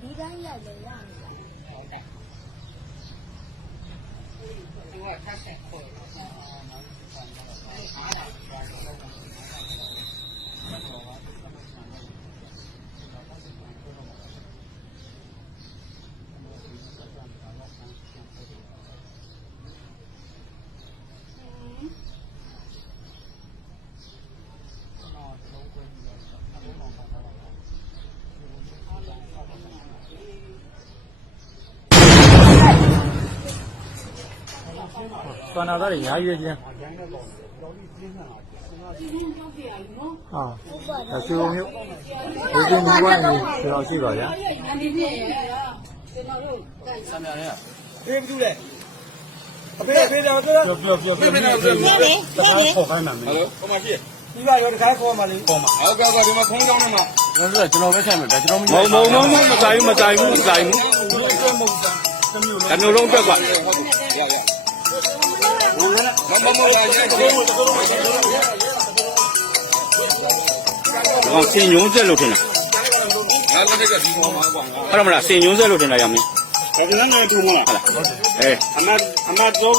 ဒီတိုင်းလိုက်လေရမယ်ဟုတ်တယ်သူကဆက်ဆက်ခေါ်toàn nào ra để nhái gì chứ à là chưa không hiểu thế thì đi qua thì nó chưa rồi nhá em du này bây giờ tôi khổ khai mà mình đi vào rồi cái kho mà đi khổ mà cái mà không trong này mà nó rất là cho nó cái xem để cho nó mà dài cái nó rong cho bạn còn xin nhúng rất lâu thế nào không là xin nhúng rất lâu thế nào em cái này tu mua à ê anh cho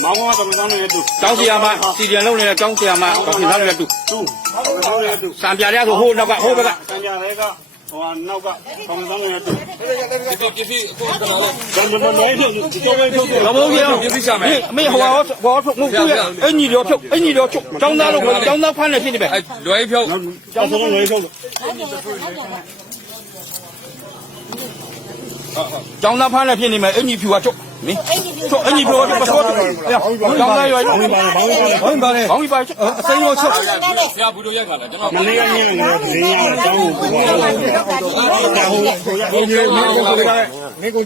máu mà tao mới nói tu cháu gì mà chỉ tiền lâu này là cháu gì mà có tiền thao này tu sàn nhà đấy hô nào cả hô cả sàn nhà đấy cả nấu cả không tao mới tu老毛病，没好，我说我不要，你聊票，你聊票，长大了我长大判了骗你呗，来一票，长大来一票，长大判了骗你们，你票啊做，没，做你票我就不说，哎呀，长大要王一八嘞，王一八，谁要吃？下不就也看了，真的。那个人家江湖不没就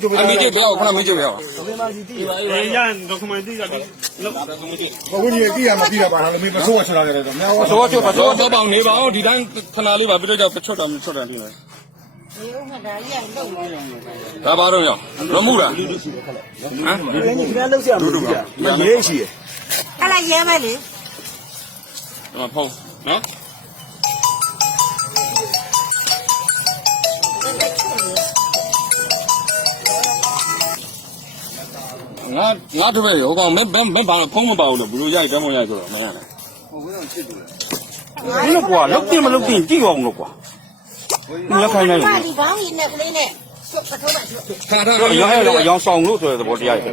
不要，可能没就不要。人家都他妈地个，我估计地下没地下把他没把手吃了的，手帮你帮，地单他那里把不就叫不吃点地了。大把人要，老母了，啊？你看楼下没联系，他来也买的。跑啊！我这边有个没帮碰不包的，不如家里这么样做，没样的。你那瓜，老弟嘛老弟，地方那瓜，你要看那个。地方人那个嘞，他要还要上路做的不这样的。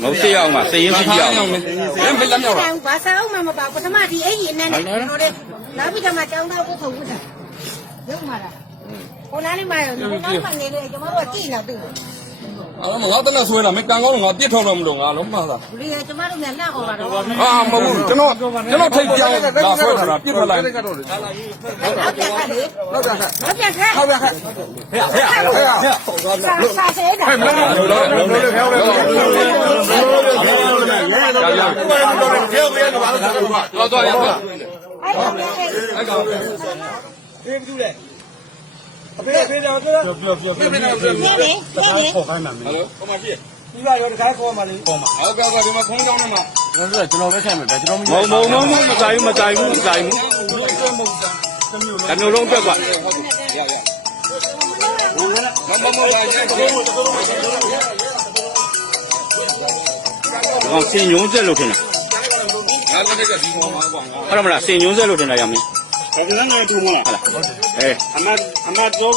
老这样嘛，谁也是一样的。人没咱们了。把啥嘛嘛把他妈的哎人呢？那不叫嘛讲到不头的，有嘛的？我哪里买了？我哪里买的？就嘛我地那对。我等那说了，没刚刚我别ထောလုံးလုံးလုံး嘛的。不是，就嘛都没拿过来的。啊，没有，ကျွန်တော်ထိတ်ကြောင်းလာဆွဲထားတာပြစ်ထွက်လိုက်。老变开。啥谁的？老多少？对不对？别讲这个，khổ khai mà mình đi vào rồi cái kho mà đi khổ mà cái mà không trong này mà nó rất là cho nó cái xem để cho nó mà dài cái nó rong cho bạn còn xin nhúng rất lâu thế nào không là xin nhúng rất lâu thế nào em cái này tu mua à? ê anh cho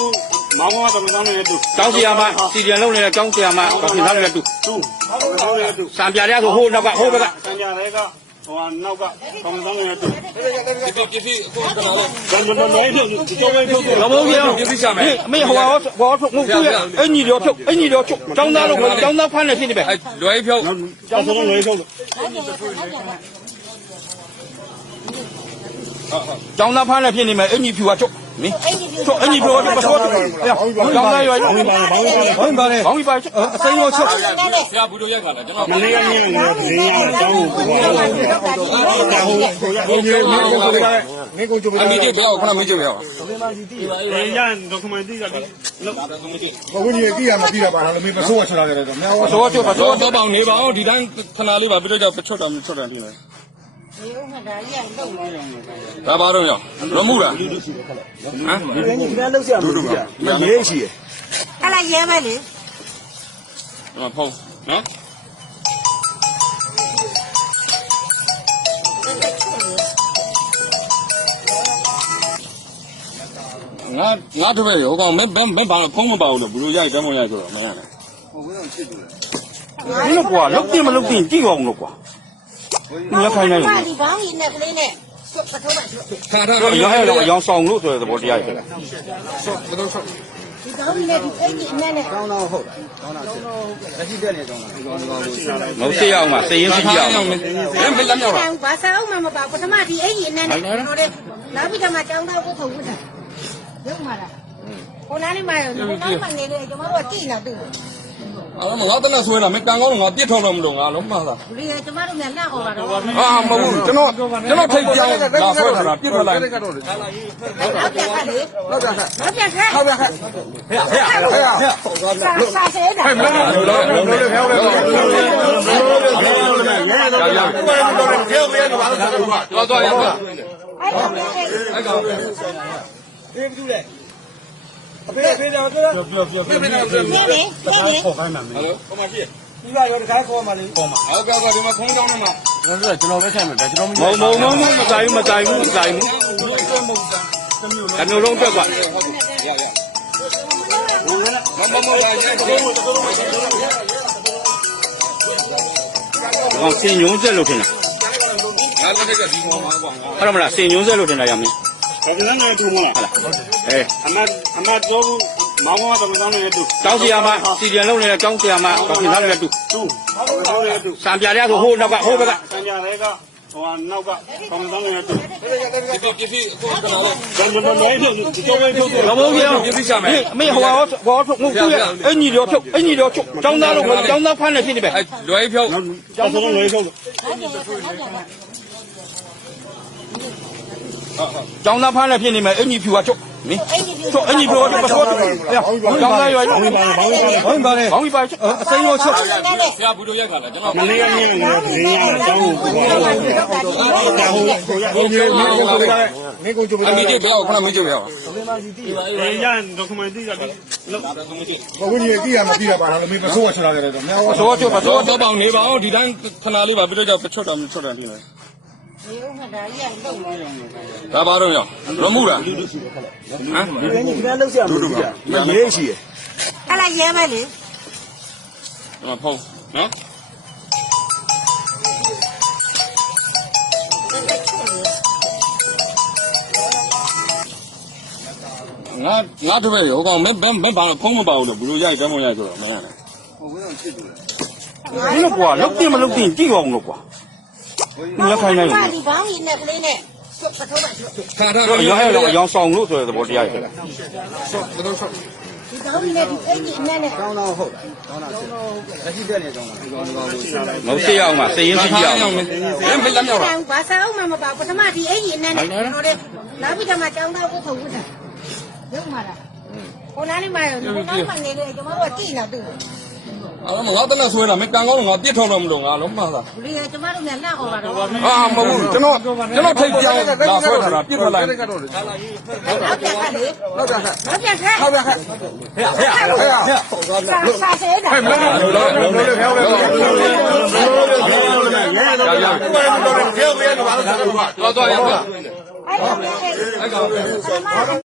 máu mà tao mới nói này tu cháu gì mà chỉ tiền lâu này là cháu gì mà có tiền thao này tu sàn nhà đấy hô nào cả hô cả sàn nhà đấy cả nấu cả không tao này tu老毛病，没好，我说我不要，你聊票，长大了我长大判了骗你呗，来一票，长大来一票。长大判了骗你们，你票啊做，没，做你票我就不说，哎呀，长大要王一八嘞，谁要吃？下不就也看了，真的。那个人家江湖不没就不要，可能没就不要。人家都他妈地个，我估计地下没地下把他没把手吃了的，手帮你帮，地单他那里把不就叫不吃点地了。ဒါပါတော့ရောရမှုလားဟမ် ဒီနေ့ကလောက်ဆရာမလို့ကြာမရေးရှိရ အဲ့လာရဲပဲလေ ဖုန်းနော်ငါတပည့်ရောကောင်မင်းဘာဖုန်းမပါဘူးလို့ဘလို့ရိုက်တမ်းမရိုက်ဆိုတော့မရနဲ့ 你那瓜，老爹嘛老爹，地方那瓜，你要看那 ဒီ 个， ဘောင်းကြီးနဲ့ကလေးနဲ့စွတ်ပထိုးပါစွတ် ထားထား 要还要养上路，所以是不这样的。 ဘယ်တော့ဆော့ ဒီဘောင်းကြီးနဲ့ဒီအိမ်ကြီးနဲ့နဲ့ ကောင်းတော့ဟုတ်ကောင်းတာဖြစ်လက်ရှိတက်နေတော့ 老谁要嘛，谁应谁要嘛。 မင်းဘယ်လက်မြောက်လား ဘာသာအောင်မှမပါပထမဒီအိမ်ကြီးနဲ့နဲ့ကျွန်တော်တို့နောက်ပြီးတော့မှကျောင်းသားကိုထုတ်ဘူးတာရုပ်မှာလားဟိုနားလေးမှာရောဟိုနားမှာနေလေကျွန်တော်တို့ကကြည့်နေတယ် အဲ့တော့ငါတနက်ဆွဲလာမင်းကန်ကောင်းတော့ငါပြစ်ထောက်တော့မလို့ငါလုံးမသား ဘယ်ကျွန်တော်တို့များလက်ဟောပါတော့ အာမဟုတ်ဘူးကျွန်တော်ထိတ်ပြောင်းလာဆွဲထားတာပြစ်ထွက်လိုက် နောက်ပြန်ခါလေ လောက်တာခက် နောက်ပြန်ခါ ဟောက်ပြခက်ဟဲ့စာစေးတာ ဟဲ့မလို့လို့ဖျောက်လဲတော့တော့ရပါ အဲ့ဒါပြန်လေ အဲ့ကောင် ဒီဘူးလေအဖေတော့ပြော နေနေနေနေ ဟယ်လိုဟိုမှာရှိ ဒီပါရောတခါခေါ်မှလေခေါ်မှ ဟုတ်ကဲ့ဒီမှာဖုန်းကြောင်းနဲ့မှာ ကျွန်တော်ပဲဆိုင်မယ်ဒါကျွန်တော်မ 冇冇冇冇，唔在乎唔在乎唔在乎，还没有弄这个， ရရမလာရဲ 我新牛这路听了， ငါလည်းကဒီမှာကွာ 看到没啦？新牛这路听了要没？ ဒါကလည်းတူမလား 哎，အမတော့မောင်ကတော့တောင်းနေတူ 张西亚嘛，西边路那个张西亚嘛，搞其他的都， တူ 三边的都好那个好那个， ဆန်ကြရဲကဟိုနောက်ကတောင်းနေတူဒီပစ္စည်းကိုကနာလဲကျွန်တော်လည်းဒီတော့ပဲထုတ်တယ် 老毛病， ပစ္စည်းရှာမယ် 没好我我不要，哎你了票，哎你了票，张大路张大判了，听见没？ အဲလွယ်ဖြုတ်ကျောင်းဆုံးလွယ်ဖြုတ် 张大判了，听见没？哎你票啊，没？说哎你票我就不说，哎呀，张大要王一八嘞，王一八，谁要吃？ ဆရာဘူးတို့ရိုက်ခါလဲကျွန်တော်မလေးရမြင်နေတယ်ဒီရအကြောင်းကိုပြောတာနေကိုကြိုးအမီဒီပြောခဏမကြည့်ရအောင် ရန်ဒကွန်မန်တီကလည်း ဘဝကြီးကြည့်ရမကြည့်ရပါလားမင်းမဆိုးချလာကြတယ်တော့မင်း 说就不说， တော့ပေါင်းနေပါဦးဒီတိုင်းခဏလေးပါပြီးတော့ချွတ်တာမချွတ်တာဒီလေ ဒီဥမှာဒါရန်တော့ ဒါပါတော့ရောရမှုလားဟမ် ဒီနေ့ကလောက်ဆရာမလို့ကြာမရေးရှိရ အဲ့လာရဲပဲလေ ဖုန်းနော်ငါတပည့်ရောကောင်မင်းဘာဖုန်းမပါဘူးလို့ဘလို့ရိုက်တမ်းမရိုက်ဆိုတော့မရနဲ့ 你那瓜，老爹嘛老爹，地方那瓜，你要看那 ဒီ 个， ဘောင်းကြီးနဲ့ကလေးနဲ့စွတ်ပထိုးပါစွတ် ထားထား 要还要养上路，所以是不这样的。 ဘယ်တော့ဆော့ ဒီဘောင်းကြီးနဲ့ဒီအိမ်ကြီးနဲ့နဲ့ ကောင်းတော့ဟုတ်ကောင်းတာဖြစ်လက်ရှိတက်နေတော့ 老谁要嘛，谁应谁要嘛。 မင်းဘယ်လက်မြောက်လား ဘာသာအောင်မှမပါပထမဒီအိမ်ကြီးနဲ့နဲ့ကျွန်တော်တို့နောက်ပြီးတော့မှကျောင်းသားကိုထုတ်ဘူးတာရုပ်မှာလားဟိုနားလေးမှာရောဟိုနားမှာနေလေကျွန်တော်တို့ကကြည့်နေတယ် အဲ့တော့ငါတနက်ဆွဲလာမင်းကန်ကောင်းတော့ငါပြစ်ထောက်တော့မလို့ငါလုံးမသား ဘယ်ကျွန်တော်တို့များလက်ဟောပါတော့ အာမဟုတ်ဘူးကျွန်တော်ထိတ်ပြောင်းလာဆွဲထားတာပြစ်ထွက်လိုက် နောက်ပြန်ခါလေ လောက်တာခက် နောက်ပြန်ခါ ဟောက်ပြခက်စာစေးတာ ဟဲ့မလို့လို့ဖျောက်လဲတော့တော့ရပါ အဲ့ဒါပြန်လေ အဲ့ကောင်